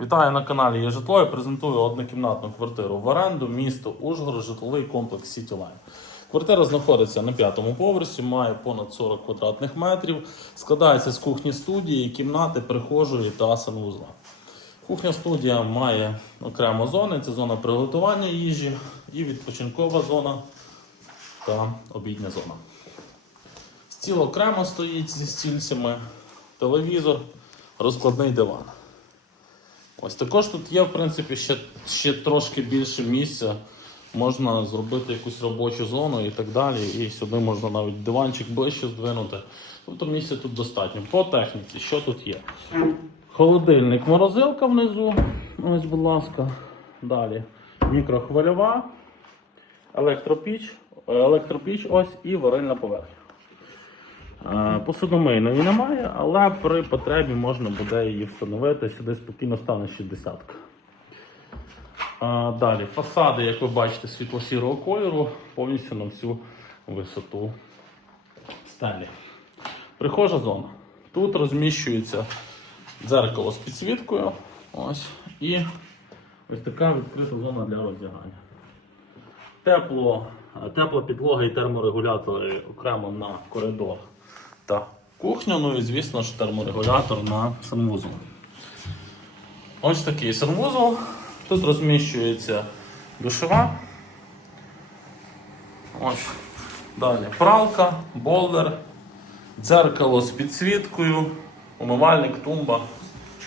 Вітаю на каналі Є житло. Я презентую однокімнатну квартиру в оренду, місто Ужгород, житловий комплекс Line. Квартира знаходиться на п'ятому поверсі, має понад 40 квадратних метрів, складається з кухні студії, кімнати, прихожої та санвузла. Кухня студія має окремо зони: це зона приготування їжі і відпочинкова зона та обідня зона. Стіл окремо стоїть зі стільцями, телевізор, розкладний диван. Ось також тут є, в принципі, ще, ще трошки більше місця. Можна зробити якусь робочу зону і так далі. І сюди можна навіть диванчик ближче здвинути. Тобто місця тут достатньо. По техніці, що тут є? Холодильник, морозилка внизу. Ось, будь ласка. Далі. Мікрохвильова, електропіч, електропіч ось і варильна поверхня. Е, Посудомийної немає, але при потребі можна буде її встановити. Сюди спокійно стане 60. Е, Далі фасади, як ви бачите, світло-сірого кольору, повністю на всю висоту стелі. Прихожа зона. Тут розміщується дзеркало з підсвіткою. Ось, і ось така відкрита зона для роздягання. Тепло, тепла підлога і терморегулятори окремо на коридор та кухню. Ну і звісно ж терморегулятор на санвузол. Ось такий санвузол. Тут розміщується душова. Ось. Далі пралка, болдер, дзеркало з підсвіткою, умивальник, тумба.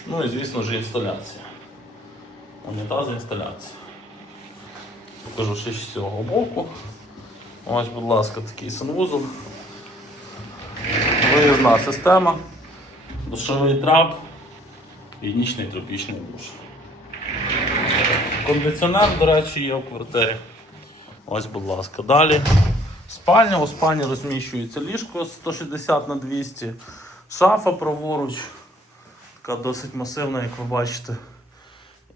Ну і звісно ж інсталяція. Унітаз інсталяція. Покажу ще з цього боку. Ось, будь ласка, такий санвузол. Виїзна система, душовий трап і тропічний душ. Кондиціонер, до речі, є в квартирі. Ось, будь ласка, далі. Спальня. У спальні розміщується ліжко 160 на 200, шафа праворуч, така досить масивна, як ви бачите.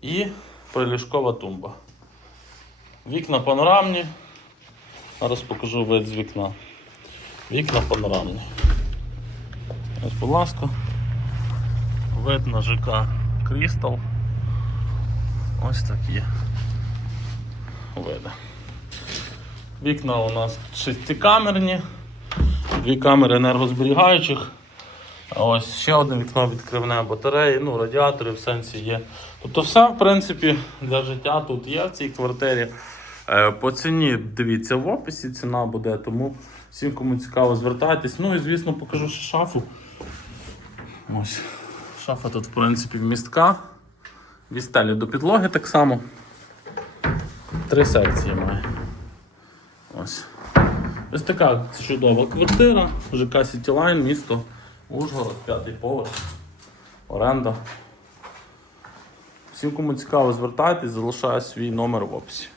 І приліжкова тумба. Вікна панорамні. Зараз покажу вид з вікна. Вікна панорамні. Ось, будь ласка. Вид на ЖК Крістал. Ось такі види. Вікна у нас шестикамерні, дві камери енергозберігаючих. Ось ще одне вікно відкривне батареї, ну, радіатори в сенсі є. Тобто все, в принципі, для життя тут є в цій квартирі. Е, По ціні дивіться в описі, ціна буде, тому всім, кому цікаво, звертайтесь. Ну і звісно покажу ще шафу. Ось. Шафа тут, в принципі, вмістка. Від стелі до підлоги так само. Три секції має. Ось. Ось така чудова квартира. ЖК Line, місто Ужгород, п'ятий поверх. Оренда. Всім, кому цікаво, звертайтесь, залишаю свій номер в описі.